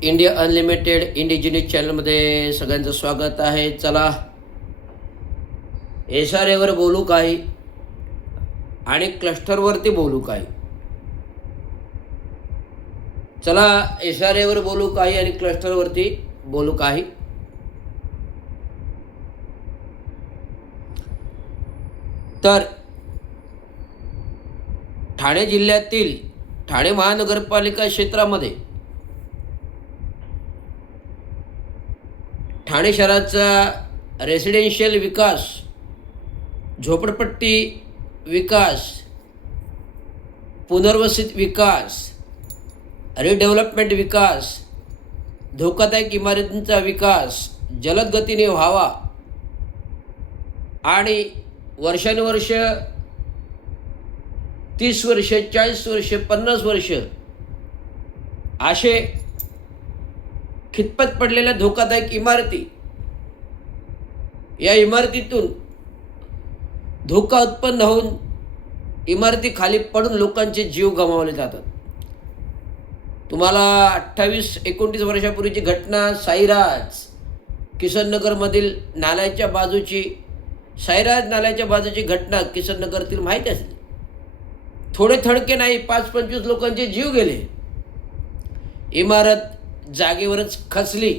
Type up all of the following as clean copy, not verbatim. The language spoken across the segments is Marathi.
इंडिया अनलिमिटेड इंडिजिनियस चॅनलमध्ये सगळ्यांचं स्वागत आहे. चला SRAवर बोलू काही आणि क्लस्टरवरती बोलू काही. चला SRAवर बोलू काही आणि क्लस्टरवरती बोलू काही. तर ठाणे जिल्ह्यातील ठाणे महानगरपालिका क्षेत्रामध्ये ठाणे शहराचा रेसिडेन्शियल विकास, झोपडपट्टी विकास, पुनर्वसित विकास, रिडेव्हलपमेंट विकास, धोकादायक इमारतींचा विकास जलद गतीने व्हावा आणि वर्षानुवर्ष 30 वर्ष, 40 वर्ष, 50 वर्ष असे खितपत पडलेल्या धोकादायक इमारती, या इमारतीतून धोका उत्पन्न होऊन इमारती खाली पडून लोकांचे जीव गमावले जातात. तुम्हाला 28-29 वर्षापूर्वीची घटना साईराज किसननगरमधील नाल्याच्या बाजूची घटना किसननगरतील माहिती असेल. थोडे थडके नाही, 5-25 लोकांचे जीव गेले. इमारत जागेवरच खचली.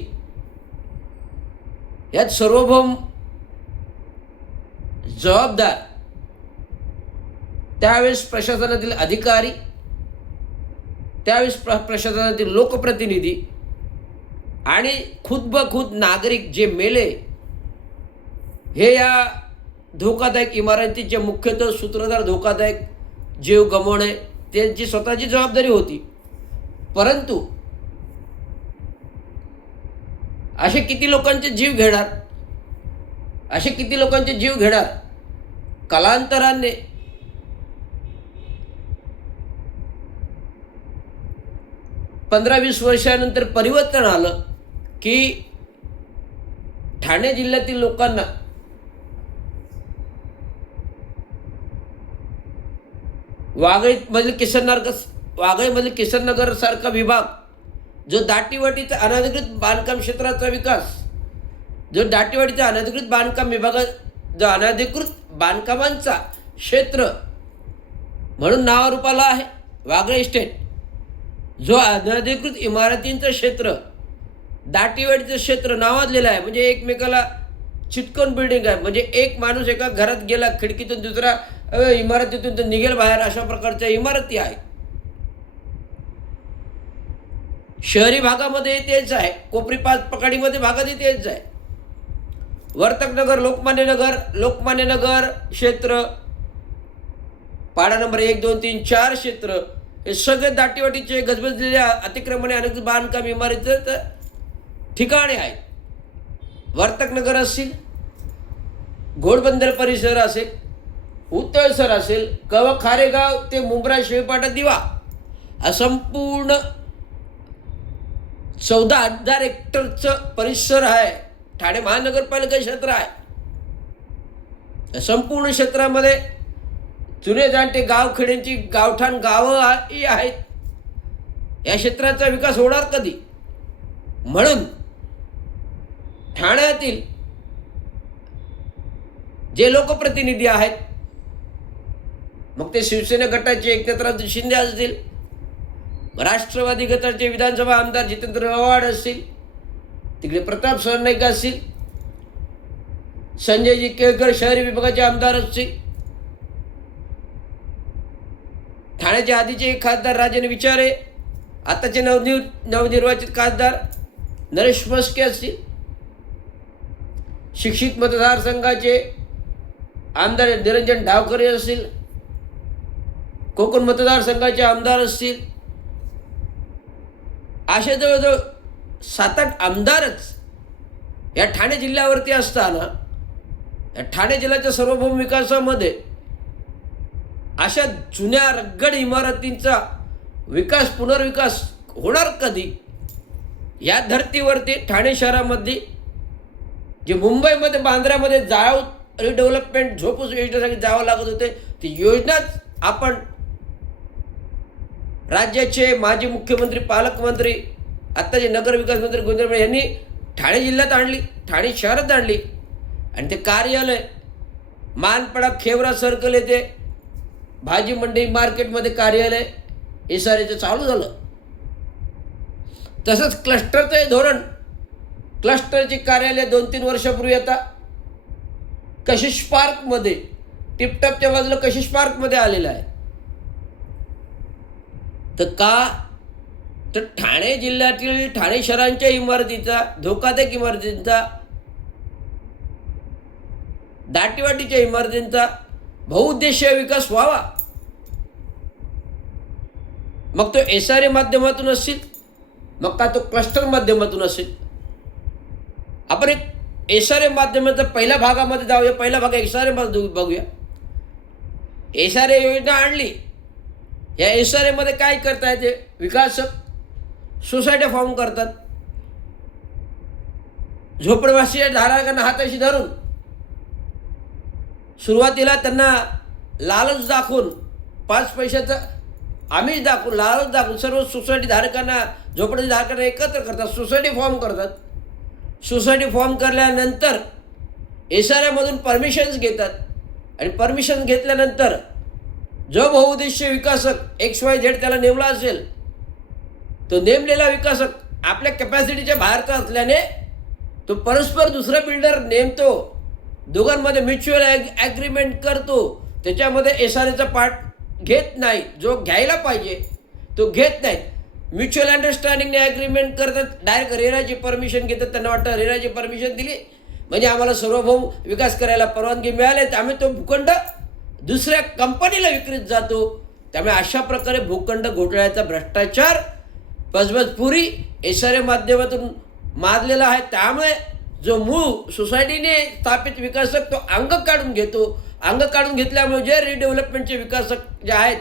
यात सार्वभौम जबाबदार त्यावेळेस प्रशासनातील अधिकारी, त्यावेळेस प्रशासनातील लोकप्रतिनिधी आणि खुद नागरिक जे मेले, हे या धोकादायक इमारतीचे मुख्यतः सूत्रधार धोकादायक जीव गमावणे त्यांची स्वतःची जबाबदारी होती. परंतु असे किती लोकांचे जीव घेणार? कालांतराने पंधरा 20 वर्षानंतर परिवर्तन आलं की ठाणे जिल्ह्यातील लोकांना वाघळीमधील किसननगर सारखा विभाग, जो दाटीवाटीचा अनधिकृत बांधकाम क्षेत्राचा विकास, अनधिकृत बांधकामांचा क्षेत्र म्हणून नावारूपाला आहे, वाघळे इस्टेट, जो अनधिकृत इमारतींचं क्षेत्र, दाटीवाटीचं क्षेत्र नावाजलेलं आहे. म्हणजे एकमेकाला चिटकून बिल्डिंग आहे. म्हणजे एक माणूस एका घरात गेला खिडकीतून, दुसरा इमारतीतून तर निघेल बाहेर, अशा प्रकारच्या इमारती आहेत. शहरी भागामध्ये तेच आहे. कोपरी पाच पकाडीमध्ये भागातही तेच आहे. वर्तकनगर, लोकमान्यनगर क्षेत्र, पाडा नंबर 1, 2, 3, 4 क्षेत्र, हे सगळे दाटीवाटीचे गजबजलेल्या अतिक्रमणे अनेक बांधकाम इमारतीचं ठिकाणे आहेत. वर्तकनगर असेल, घोडबंदर परिसर असेल, उत्तळसर असेल, खारेगाव ते मुंब्रा, शिळपाटा, दिवा, हा संपूर्ण 14,000 हेक्टरचं परिसर आहे. ठाणे महानगरपालिका क्षेत्र आहे. संपूर्ण क्षेत्रामध्ये जुने जाणते गावखेड्यांची गावठाण गावं आहेत. या क्षेत्राचा विकास होणार कधी? म्हणून ठाण्यातील जे लोकप्रतिनिधी आहेत, मग ते शिवसेना गटाचे एकनाथराव शिंदे असतील, राष्ट्रवादी गटाचे विधानसभा आमदार जितेंद्र आव्हाड असतील, तिकडे प्रताप सरनाईक असतील, संजयजी केळकर शहरी विभागाचे आमदार असतील, ठाण्याचे आधीचे खासदार राजन विचारे, आताचे नवनिर्वाचित खासदार नरेश म्हस्के असतील, शिक्षित मतदारसंघाचे आमदार निरंजन डावकरे असतील, कोकण मतदारसंघाचे आमदार असतील, असे जवळजवळ 7-8 आमदारच या ठाणे जिल्ह्यावरती असताना, या ठाणे जिल्ह्याच्या सार्वभौम विकासामध्ये अशा जुन्या रगड इमारतींचा विकास, पुनर्विकास होणार कधी? या धर्तीवरती ठाणे शहरामध्ये जे मुंबईमध्ये बांद्र्यामध्ये जाळव रिडेव्हलपमेंट झोपूस योजनेसाठी जावं लागत होते, ती योजनाच आपण राज्याचे माजी मुख्यमंत्री, पालकमंत्री आत्ताचे नगरविकास मंत्री गोविंद यांनी ठाणे जिल्ह्यात आणली, ठाणे शहरात आणली आणि ते कार्यालय मानपाडा खेवरा सर्कल येथे भाजी मंडी मार्केटमध्ये कार्यालय SRAचं चालू झालं. तसंच क्लस्टरचं हे धोरण, क्लस्टरची कार्यालय 2-3 वर्षापूर्वी आता कशिश पार्कमध्ये, टिपटॉपच्या बाजूला कशिश पार्कमध्ये आलेलं आहे. तर का तर ठाणे जिल्ह्यातील ठाणे शहरांच्या इमारतीचा, धोकादायक इमारतींचा, दाटीवाटीच्या इमारतींचा बहुउद्देशीय विकास व्हावा. मग तो SRA माध्यमातून असेल, मग का तो क्लस्टर माध्यमातून असेल. आपण एक SRA माध्यमाचा पहिल्या भागामध्ये जाऊया. पहिला भाग SRA मध्ये बघूया. SRA योजना आणली. या SRA मध्ये काय करता येते? विकासक सोसायट्या फॉर्म करतात. झोपडवासी धारकांना हाताशी धरून सुरुवातीला त्यांना लालच दाखवून, 5 पैशाचं आमिष दाखवून, लालच दाखवून सर्व सोसायटी धारकांना, झोपडी धारकांना एकत्र करतात, सोसायटी फॉर्म करतात. सोसायटी फॉर्म केल्यानंतर SRA मधून परमिशन्स घेतात आणि परमिशन घेतल्यानंतर जो बहुउद्देशीय विकासक XYZ त्याला नेमला असेल, तो नेमलेला विकासक आपल्या कॅपॅसिटीच्या बाहेरचा असल्याने तो परस्पर दुसरा बिल्डर नेमतो, दोघांमध्ये म्युच्युअल ॲग्रीमेंट करतो. त्याच्यामध्ये SRAचा पार्ट घेत नाही, जो घ्यायला पाहिजे तो घेत नाहीत. म्युच्युअल अंडरस्टँडिंगने ॲग्रीमेंट करतात. डायरेक्ट रेराची परमिशन घेतात. त्यांना वाटतं रेराची परमिशन दिली म्हणजे आम्हाला सार्वभौम विकास करायला परवानगी मिळाली, आम्ही तो भूखंड दुसऱ्या कंपनीला विक्रीत जातो. त्यामुळे अशा प्रकारे भूखंड घोटाळ्याचा भ्रष्टाचार बजबजपुरी SRA माध्यमातून माजलेला आहे. त्यामुळे जो मूळ सोसायटीने स्थापित विकासक तो अंग काढून घेतो. अंग काढून घेतल्यामुळे जे रिडेव्हलपमेंटचे विकासक जे आहेत,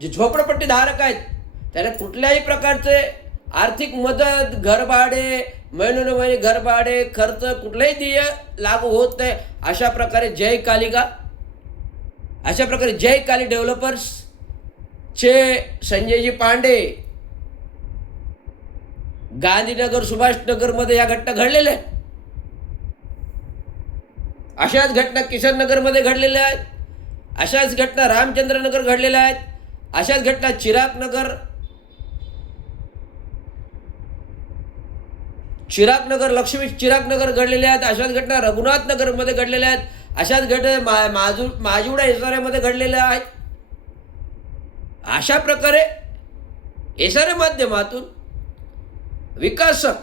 जे झोपडपट्टी धारक आहेत, त्याला कुठल्याही प्रकारचे आर्थिक मदत, घरभाडे, महिनोन्महिने घरभाडे, खर्च कुठलाही देय लागू होत नाही. अशा प्रकारे जय काली डेव्हलपर्सचे संजयजी पांडे, गांधीनगर, सुभाषनगरमध्ये या घटना घडलेल्या आहेत. अशाच घटना किशननगरमध्ये घडलेल्या आहेत. अशाच घटना रामचंद्रनगर घडलेल्या आहेत. अशाच घटना लक्ष्मी चिरागनगर घडलेल्या आहेत. अशाच घटना रघुनाथनगरमध्ये घडलेल्या आहेत. अशाच घटना माजिवडा SRA मध्ये घडलेल्या आहेत. अशा प्रकारे SRA माध्यमातून विकासक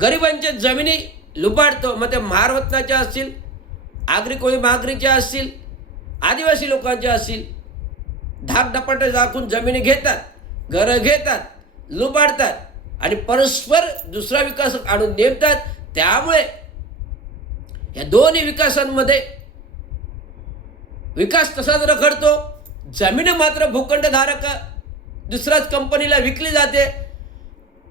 गरिबांच्या जमिनी लुबाडतो. मग ते महारत्नाच्या असतील, आगरी कोळी मागरीच्या असतील, आदिवासी लोकांच्या असतील, धाकधपाटे दाखवून जमिनी घेतात, घरं घेतात, लुबाडतात आणि परस्पर दुसरा विकासक आणून नेमतात. त्यामुळे या दोन्ही विकासांमध्ये विकास तसाच रखडतो. जमीन मात्र भूखंडधारक दुसऱ्याच कंपनीला विकली जाते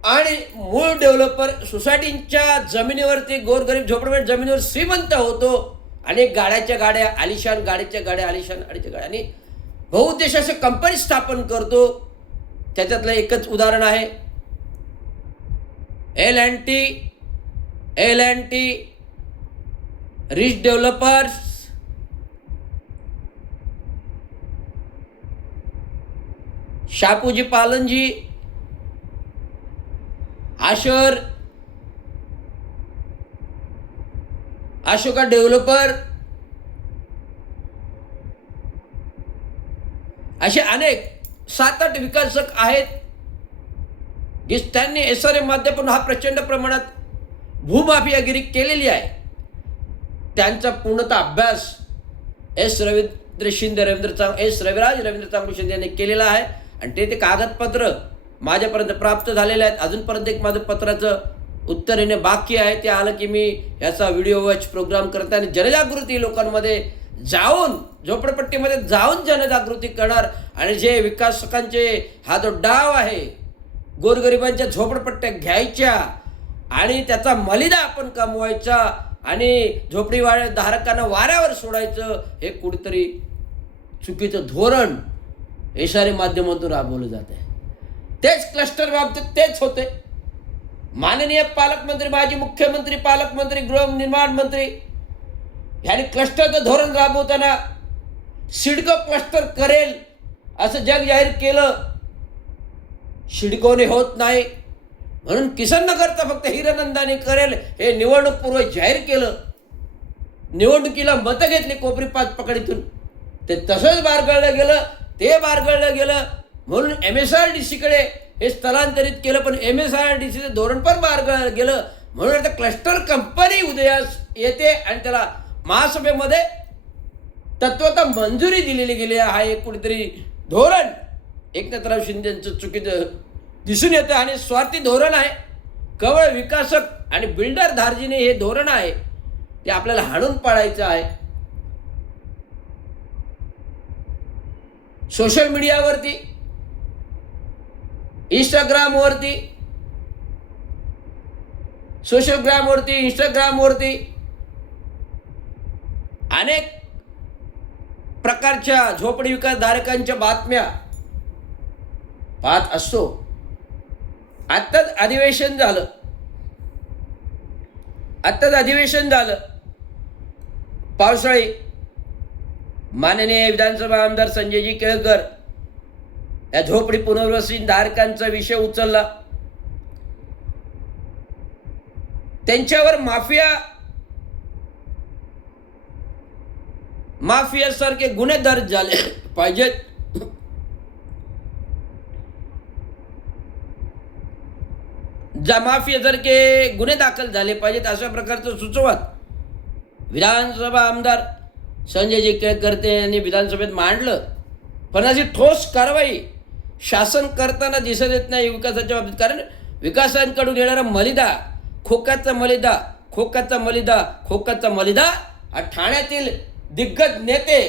आणि मूळ डेव्हलपर सोसायटीच्या जमिनीवरती गोरगरीब झोपडपट्टी जमिनीवर श्रीमंत होतो आणि गाड्याच्या गाड्या आलिशान आणि बहुउद्देशीय कंपनी स्थापन करतो. त्याच्यातलं एकच उदाहरण आहे L&T rich developers, Shapoorji Pallonji, Ashoka developer, असे अनेक 7-8 विकासक आहेत की त्यांनी SRA माध्यमातून हा प्रचंड प्रमाणात भूमाफियागिरी केलेली आहे. त्यांचा पूर्णतः अभ्यास रविराज रवींद्र चांगू शिंदे यांनी केलेला आहे आणि ते कागदपत्र माझ्यापर्यंत प्राप्त झालेले आहेत. अजूनपर्यंत एक माझं पत्राचं उत्तर येणे बाकी आहे. ते आलं की मी याचा व्हिडिओ वॉच प्रोग्राम करता आणि जनजागृती लोकांमध्ये जाऊन, झोपडपट्टीमध्ये जाऊन जनजागृती करणार. आणि जे विकासकांचे हा जो डाव आहे, गोरगरिबांच्या झोपडपट्ट्या घ्यायच्या आणि त्याचा मलिदा आपण कमवायचा आणि धारकांना वाऱ्यावर सोडायचं, हे कुठेतरी चुकीचं धोरण SRA माध्यमातून राबवलं जात आहे. तेच क्लस्टर बाबतीत तेच होते. माननीय पालकमंत्री, माजी मुख्यमंत्री, पालकमंत्री, गृहनिर्माण मंत्री ह्यांनी क्लस्टरचं धोरण राबवताना सिडको क्लस्टर करेल असं जग जाहीर केलं. सिडकोने होत नाही म्हणून किसननगरचं फक्त हिरानंदाने करेल हे निवडणूकपूर्व जाहीर केलं. निवडणुकीला मतं घेतली कोपरी पाच पकडीतून. ते तसंच बारगळलं गेलं, ते बारगळलं गेलं म्हणून MSRDCकडे हे स्थलांतरित केलं. पण MSRDCचं धोरण पण बारगळलं गेलं म्हणून आता क्लस्टर कंपनी उदयास येते आणि त्याला महासभेमध्ये तत्वता मंजुरी दिलेली गेली आहे. हे कुठेतरी धोरण एकनाथराव शिंदेचं चुकीचं दिसून येतं आणि स्वार्थी धोरण आहे. केवळ विकासक आणि बिल्डर धार्जिने हे धोरण आहे ते आपल्याला हाणून पाडायचं आहे. सोशल मीडियावरती, इंस्टाग्रामवरती अनेक प्रकारच्या झोपडी विकासधारकांच्या बातम्या पाहत असतो. आत्ताच अधिवेशन झालं पावसाळी. माननीय विधानसभा आमदार संजयजी केळकर या झोपडी पुनर्वसन धारकांचा विषय उचलला. त्यांच्यावर माफियासारखे गुन्हे दर्ज झाले पाहिजेत. माफियासारखे गुन्हे दाखल झाले पाहिजेत अशा प्रकारचं सुचवत विधानसभा आमदार संजयजी केळकर यांनी विधानसभेत मांडलं. पण अशी ठोस कारवाई शासन करताना दिसत येत नाही विकासाच्या बाबतीत. कारण विकासांकडून येणारा मलिदा, खोकाचा मलिदा हा ठाण्यातील दिग्गज नेते